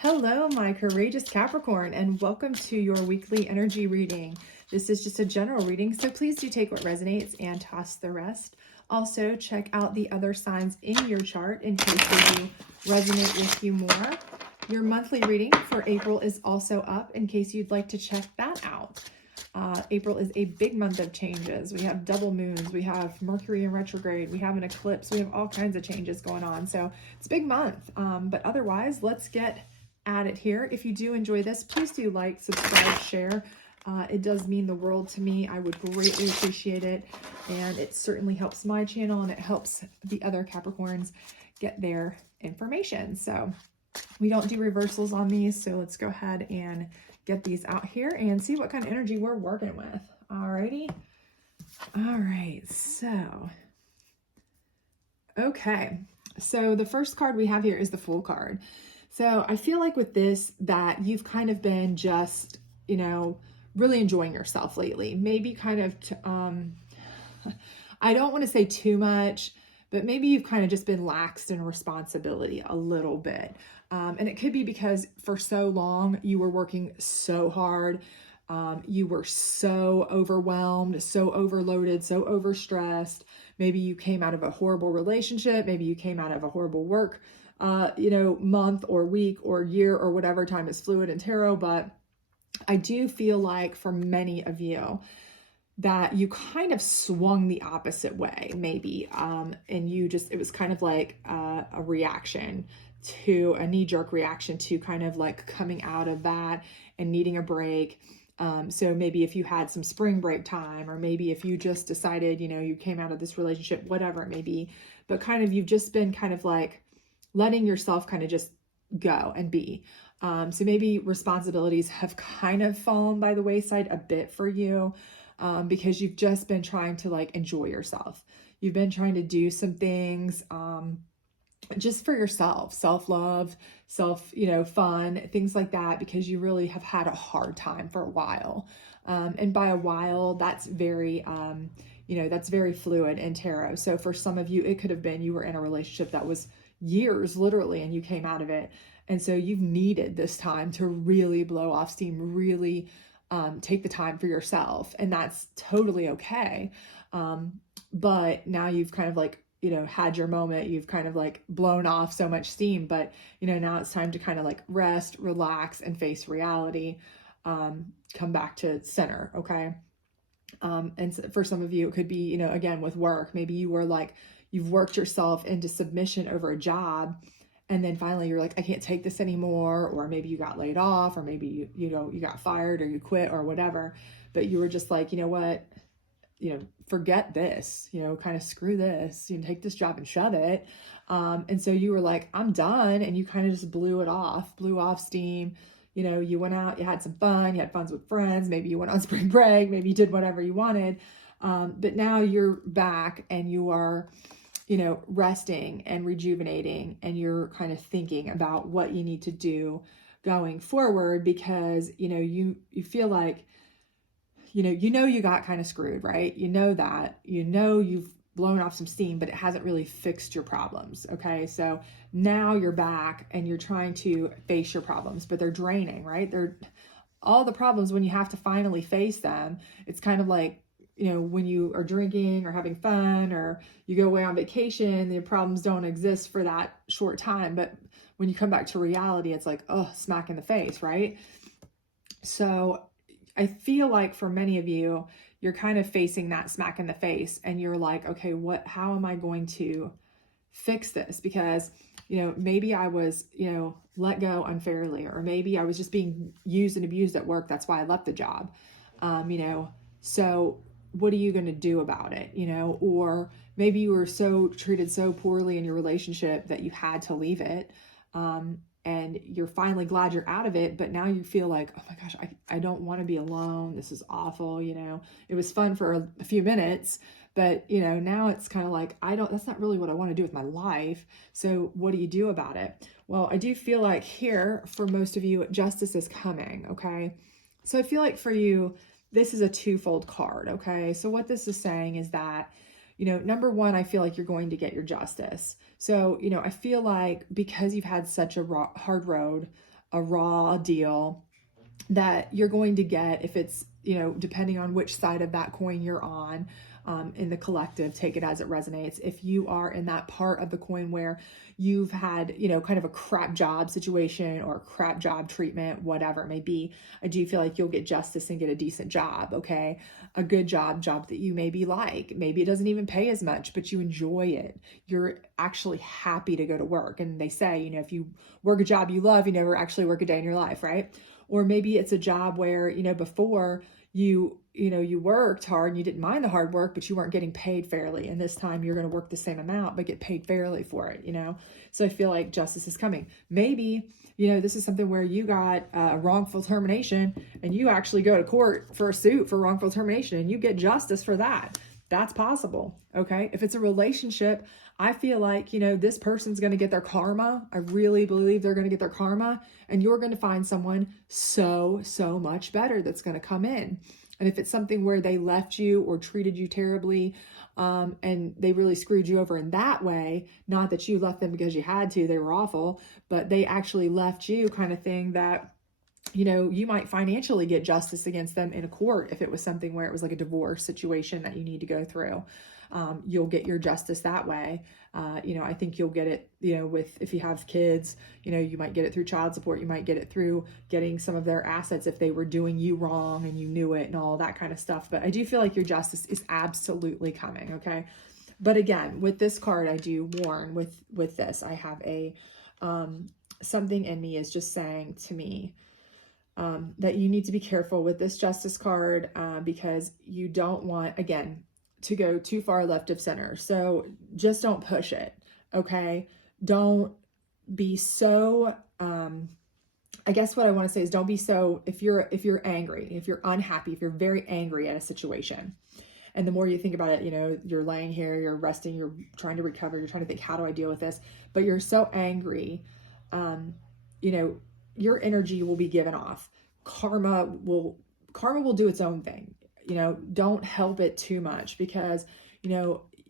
Hello, my courageous Capricorn, and welcome to your weekly energy reading. This is just a general reading, so please do take what resonates and toss the rest. Also, check out the other signs in your chart in case they do resonate with you more. Your monthly reading for April is also up in case you'd like to check that out. April is a big month of changes. We have double moons, we have Mercury in retrograde, we have an eclipse, we have all kinds of changes going on. So it's a big month, but otherwise, let's get at it here. If you do enjoy this, please do like, subscribe, share. It does mean the world to me. I would greatly appreciate it. And it certainly helps my channel and it helps the other Capricorns get their information. So we don't do reversals on these. So let's go ahead and get these out here and see what kind of energy we're working with. Alrighty. All right. So, okay. So the first card we have here is the Fool card. So I feel like with this that you've kind of been just, really enjoying yourself lately. Maybe kind of, I don't want to say too much, but maybe you've kind of just been laxed in responsibility a little bit. And it could be because for so long you were working so hard. You were so overwhelmed, so overloaded, so overstressed. Maybe you came out of a horrible relationship. Maybe you came out of a horrible work month or week or year or whatever. Time is fluid in tarot, but I do feel like for many of you that you kind of swung the opposite way, maybe, and it was kind of like a reaction to a knee-jerk reaction to kind of like coming out of that and needing a break. So maybe if you had some spring break time, or maybe if you just decided, you came out of this relationship, whatever it may be, but kind of you've just been kind of like letting yourself kind of just go and be. So maybe responsibilities have kind of fallen by the wayside a bit for you, because you've just been trying to like enjoy yourself. You've been trying to do some things, just for yourself, self-love, fun, things like that, because you really have had a hard time for a while. And by a while, that's very, that's very fluid in tarot. So for some of you, it could have been you were in a relationship that was years literally and you came out of it, and so you've needed this time to really blow off steam, really take the time for yourself, and that's totally okay. But now you've kind of like had your moment, you've kind of like blown off so much steam, but now it's time to kind of like rest, relax, and face reality. Come back to center. Okay. And so for some of you, it could be, again, with work, maybe you were like, you've worked yourself into submission over a job, and then finally you're like, I can't take this anymore. Or maybe you got laid off, or maybe you got fired, or you quit, or whatever, but you were just like, you know what, forget this, kind of screw this, take this job and shove it. And so you were like, I'm done. And you kind of just blew off steam. You went out, you had some fun, you had fun with friends, maybe you went on spring break, maybe you did whatever you wanted. But now you're back and you are, resting and rejuvenating, and you're kind of thinking about what you need to do going forward, because, you feel like, you got kind of screwed, right? That, you've blown off some steam, but it hasn't really fixed your problems. Okay. So now you're back and you're trying to face your problems, but they're draining, right? They're all the problems when you have to finally face them. It's kind of like, when you are drinking or having fun, or you go away on vacation, the problems don't exist for that short time. But when you come back to reality, it's like, oh, smack in the face, right? So I feel like for many of you, you're kind of facing that smack in the face, and you're like, okay, how am I going to fix this? Because, maybe I was, let go unfairly, or maybe I was just being used and abused at work. That's why I left the job. So what are you going to do about it? Or maybe you were treated so poorly in your relationship that you had to leave it. And you're finally glad you're out of it, but now you feel like, oh my gosh, I don't want to be alone. This is awful. It was fun for a few minutes, but now it's kind of like, that's not really what I want to do with my life. So what do you do about it? Well, I do feel like here for most of you, justice is coming. Okay. So I feel like for you, this is a twofold card. Okay. So what this is saying is that, number one, I feel like you're going to get your justice. So, I feel like because you've had such a hard road, a raw deal that you're going to get if it's, depending on which side of that coin you're on. In the collective, take it as it resonates. If you are in that part of the coin where you've had, kind of a crap job situation or crap job treatment, whatever it may be, I do feel like you'll get justice and get a decent job, okay? A good job that you maybe like. Maybe it doesn't even pay as much, but you enjoy it. You're actually happy to go to work. And they say, if you work a job you love, you never actually work a day in your life, right? Or maybe it's a job where, before you worked hard and you didn't mind the hard work, but you weren't getting paid fairly. And this time you're going to work the same amount, but get paid fairly for it, So I feel like justice is coming. Maybe, this is something where you got a wrongful termination and you actually go to court for a suit for wrongful termination and you get justice for that. That's possible. Okay. If it's a relationship, I feel like, this person's going to get their karma. I really believe they're going to get their karma, and you're going to find someone so much better that's going to come in. And if it's something where they left you or treated you terribly, and they really screwed you over in that way, not that you left them because you had to, they were awful, but they actually left you kind of thing that, you might financially get justice against them in a court. If it was something where it was like a divorce situation that you need to go through, you'll get your justice that way. I think you'll get it, if you have kids, you might get it through child support. You might get it through getting some of their assets if they were doing you wrong and you knew it and all that kind of stuff. But I do feel like your justice is absolutely coming. Okay. But again, with this card, I do warn with this, I have something in me is just saying to me, that you need to be careful with this justice card, because you don't want, again, to go too far left of center. So just don't push it. Okay. Don't be so, I guess what I want to say is don't be so, if you're angry, if you're unhappy, if you're very angry at a situation, and the more you think about it, you're laying here, you're resting, you're trying to recover, you're trying to think, how do I deal with this? But you're so angry, your energy will be given off. Karma will do its own thing. Don't help it too much, because,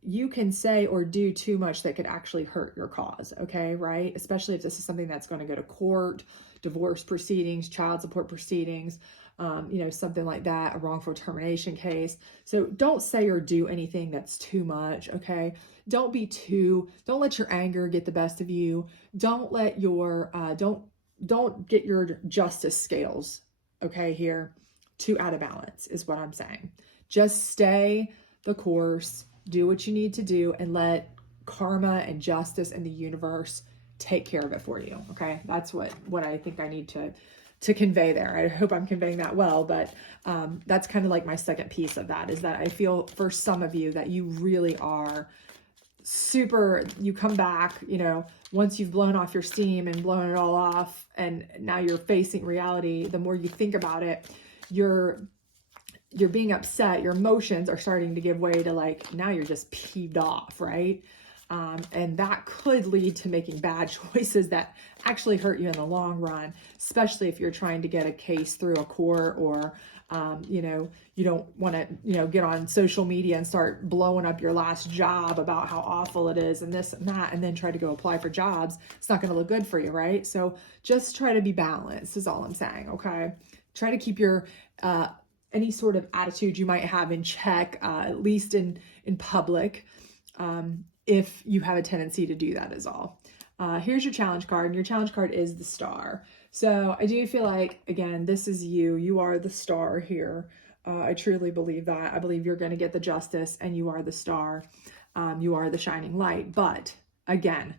you can say or do too much that could actually hurt your cause. Okay. Right. Especially if this is something that's going to go to court, divorce proceedings, child support proceedings, something like that, a wrongful termination case. So don't say or do anything that's too much. Okay. Don't let your anger get the best of you. Don't let your, don't get your justice scales, okay, here too out of balance is what I'm saying. Just stay the course, do what you need to do, and let karma and justice and the universe take care of it for you. Okay. That's what I think I need to convey there. I hope I'm conveying that well, but that's kind of like my second piece of that, is that I feel for some of you that you really are you come back, once you've blown off your steam and blown it all off, and now you're facing reality. The more you think about it, you're being upset, your emotions are starting to give way to now you're just peeved off, right? And that could lead to making bad choices that actually hurt you in the long run, especially if you're trying to get a case through a court, or, you don't want to, get on social media and start blowing up your last job about how awful it is and this and that, and then try to go apply for jobs. It's not going to look good for you, right? So just try to be balanced is all I'm saying. Okay. Try to keep your, any sort of attitude you might have in check, at least in public, if you have a tendency to do that is all. Here's your challenge card, and your challenge card is the Star. So I do feel like, again, this is you are the star here. I truly believe that. I believe you're going to get the justice, and you are the star. You are the shining light. But again,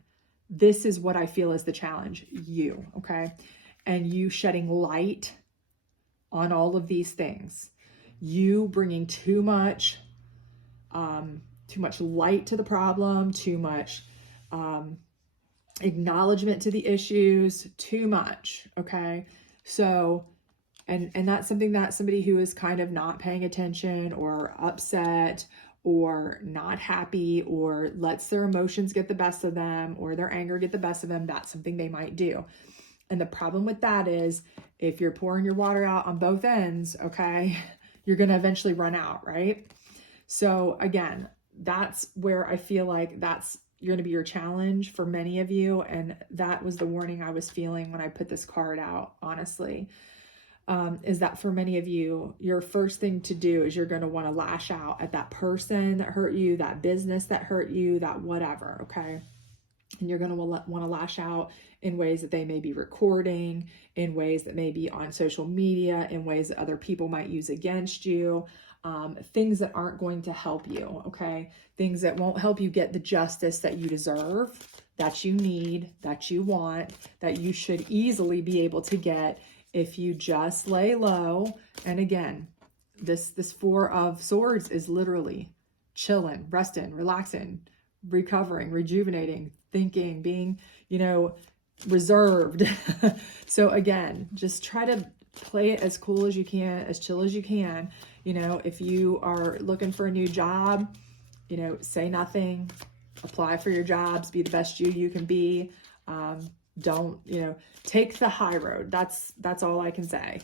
this is what I feel is the challenge, you, okay? And you shedding light on all of these things. You bringing too much light to the problem, too much acknowledgement to the issues, too much. Okay. So, and that's something that somebody who is kind of not paying attention or upset or not happy or lets their emotions get the best of them or their anger get the best of them, that's something they might do. And the problem with that is if you're pouring your water out on both ends, okay, you're going to eventually run out, right? So again, that's where I feel like that's you're going to be your challenge for many of you. And that was the warning I was feeling when I put this card out, honestly. Is that for many of you, your first thing to do is you're going to want to lash out at that person that hurt you, that business that hurt you, that whatever, okay? And you're going to want to lash out in ways that they may be recording, in ways that may be on social media, in ways that other people might use against you, things that aren't going to help you, okay? Things that won't help you get the justice that you deserve, that you need, that you want, that you should easily be able to get if you just lay low. And again, this Four of Swords is literally chilling, resting, relaxing, recovering, rejuvenating, thinking, being, reserved. So again, just try to play it as cool as you can, as chill as you can. If you are looking for a new job, say nothing, apply for your jobs, be the best you can be. Don't, take the high road. That's all I can say.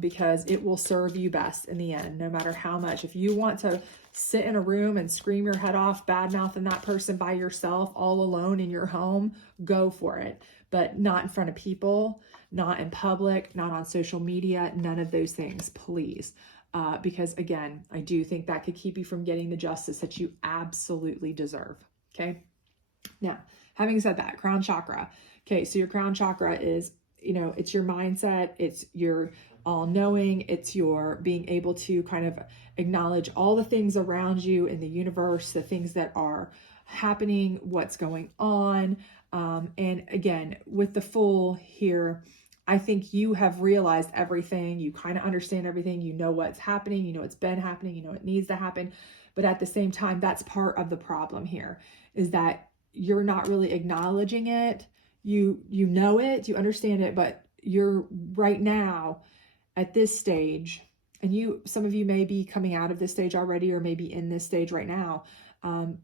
Because it will serve you best in the end, no matter how much. If you want to sit in a room and scream your head off, bad mouthing that person by yourself, all alone in your home, go for it. But not in front of people, not in public, not on social media, none of those things, please. Because again, I do think that could keep you from getting the justice that you absolutely deserve. Okay. Now, having said that, crown chakra. Okay. So your crown chakra is, it's your mindset. It's your all knowing. It's your being able to kind of acknowledge all the things around you in the universe, the things that are happening, what's going on. And again, with the Fool here, I think you have realized everything. You kind of understand everything. You know what's happening. You know it's been happening. You know it needs to happen. But at the same time, that's part of the problem here, is that you're not really acknowledging it. You know it, you understand it, but you're right now at this stage, and some of you may be coming out of this stage already, or maybe in this stage right now.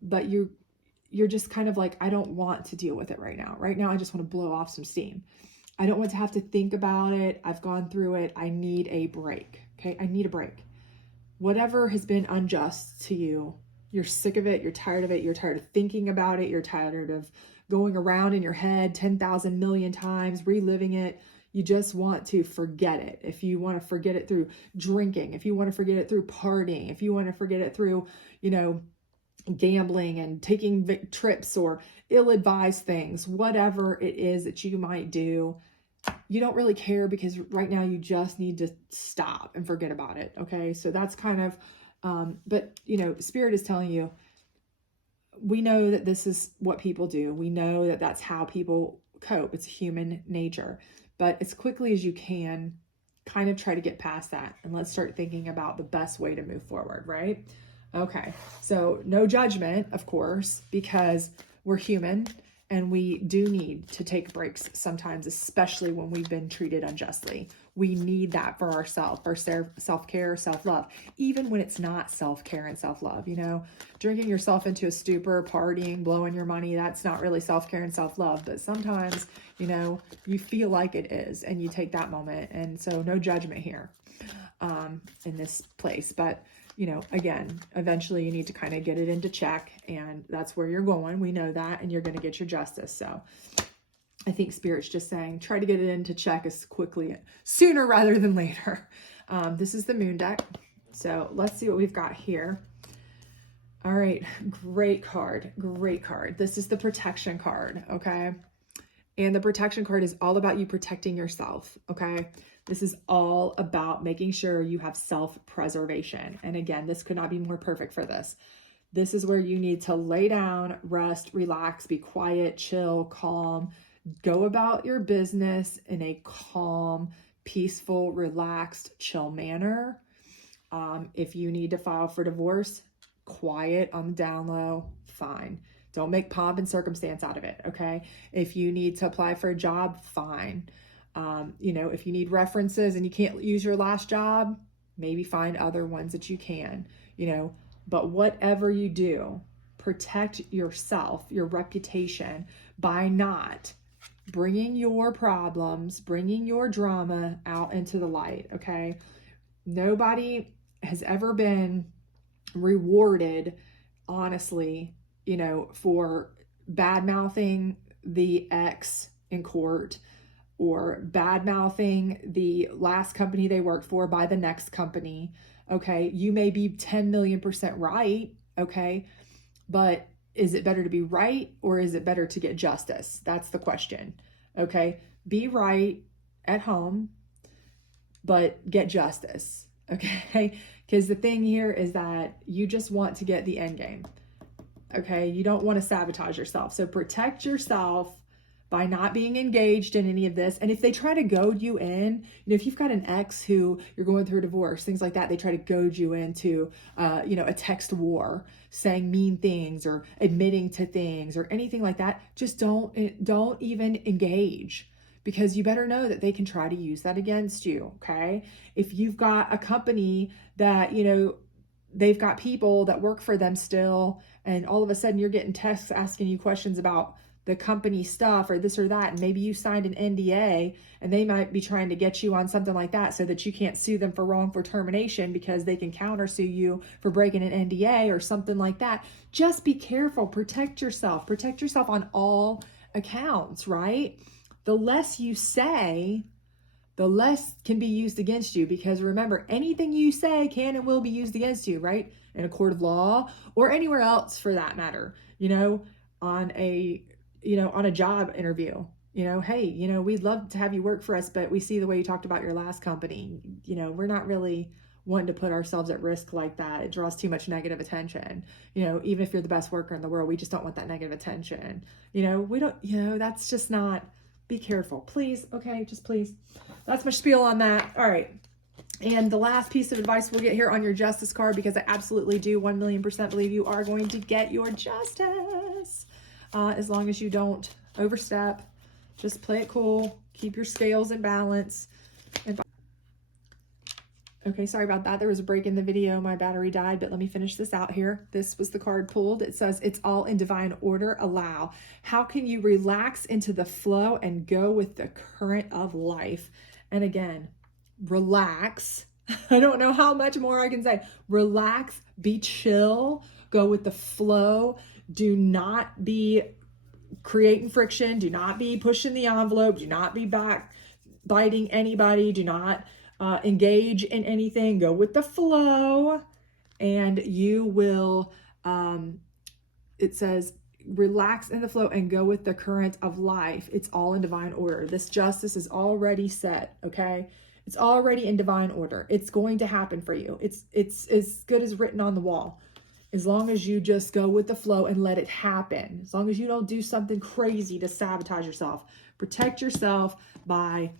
But you're just kind of like, I don't want to deal with it right now. Right now, I just want to blow off some steam. I don't want to have to think about it. I've gone through it. I need a break. Okay. I need a break. Whatever has been unjust to you, you're sick of it. You're tired of it. You're tired of thinking about it. You're tired of going around in your head 10,000 million times, reliving it. You just want to forget it. If you want to forget it through drinking, if you want to forget it through partying, if you want to forget it through, gambling and taking trips or ill-advised things, whatever it is that you might do, you don't really care, because right now you just need to stop and forget about it. Okay. So that's kind of, but Spirit is telling you, we know that this is what people do. We know that that's how people cope. It's human nature, but as quickly as you can, kind of try to get past that, and let's start thinking about the best way to move forward. Right? Okay. So no judgment, of course, because we're human and we do need to take breaks sometimes, especially when we've been treated unjustly. We need that for ourselves, our self-care, self-love, even when it's not self-care and self-love. Drinking yourself into a stupor, partying, blowing your money, that's not really self-care and self-love. But sometimes, you feel like it is, and you take that moment. And so no judgment here in this place. But again, eventually you need to kind of get it into check, and that's where you're going. We know that, and you're going to get your justice. So I think Spirit's just saying, try to get it into check as quickly, sooner rather than later. This is the Moon deck. So let's see what we've got here. All right. Great card. Great card. This is the protection card. Okay. And the protection card is all about you protecting yourself. Okay. This is all about making sure you have self-preservation. And again, this could not be more perfect for this. This is where you need to lay down, rest, relax, be quiet, chill, calm, go about your business in a calm, peaceful, relaxed, chill manner. If you need to file for divorce, quiet on the down low, fine. Don't make pomp and circumstance out of it. Okay. If you need to apply for a job, fine. If you need references and you can't use your last job, maybe find other ones that you can, but whatever you do, protect yourself, your reputation, by not bringing your problems, bringing your drama out into the light. Okay. Nobody has ever been rewarded, honestly, for bad mouthing the ex in court, or bad mouthing the last company they worked for by the next company. Okay, you may be 10 million% right. Okay, but is it better to be right, or is it better to get justice? That's the question. Okay, be right at home, but get justice. Okay, because the thing here is that you just want to get the end game. Okay, you don't want to sabotage yourself. So protect yourself by not being engaged in any of this. And if they try to goad you in, if you've got an ex who you're going through a divorce, things like that, they try to goad you into, a text war, saying mean things or admitting to things or anything like that. Just don't even engage, because you better know that they can try to use that against you. Okay, if you've got a company that they've got people that work for them still, and all of a sudden you're getting texts asking you questions about the company stuff or this or that, and maybe you signed an NDA, and they might be trying to get you on something like that so that you can't sue them for wrongful termination because they can countersue you for breaking an NDA or something like that. Just be careful. Protect yourself on all accounts, right? The less you say, the less can be used against you, because remember, anything you say can and will be used against you, right? In a court of law or anywhere else for that matter, on a job interview, hey, we'd love to have you work for us, but we see the way you talked about your last company. We're not really wanting to put ourselves at risk like that. It draws too much negative attention. Even if you're the best worker in the world, we just don't want that negative attention. We don't, that's just not. Be careful, please. Okay, just please. That's my spiel on that. All right. And the last piece of advice we'll get here on your justice card, because I absolutely do 1,000,000% believe you are going to get your justice. As long as you don't overstep, just play it cool, keep your scales in balance. Okay, sorry about that. There was a break in the video. My battery died, but let me finish this out here. This was the card pulled. It says, it's all in divine order. Allow. How can you relax into the flow and go with the current of life? And again, relax. I don't know how much more I can say. Relax, be chill, go with the flow. Do not be creating friction. Do not be pushing the envelope. Do not be backbiting anybody. Do not engage in anything. Go with the flow, and you will, it says, relax in the flow and go with the current of life. It's all in divine order. This justice is already set. Okay. It's already in divine order. It's going to happen for you. It's as good as written on the wall. As long as you just go with the flow and let it happen. As long as you don't do something crazy to sabotage yourself. Protect yourself by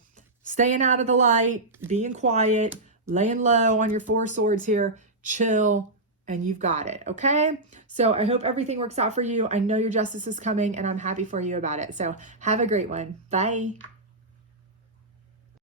staying out of the light, being quiet, laying low on your 4 swords here, chill, and you've got it, okay? So I hope everything works out for you. I know your justice is coming, and I'm happy for you about it. So have a great one. Bye.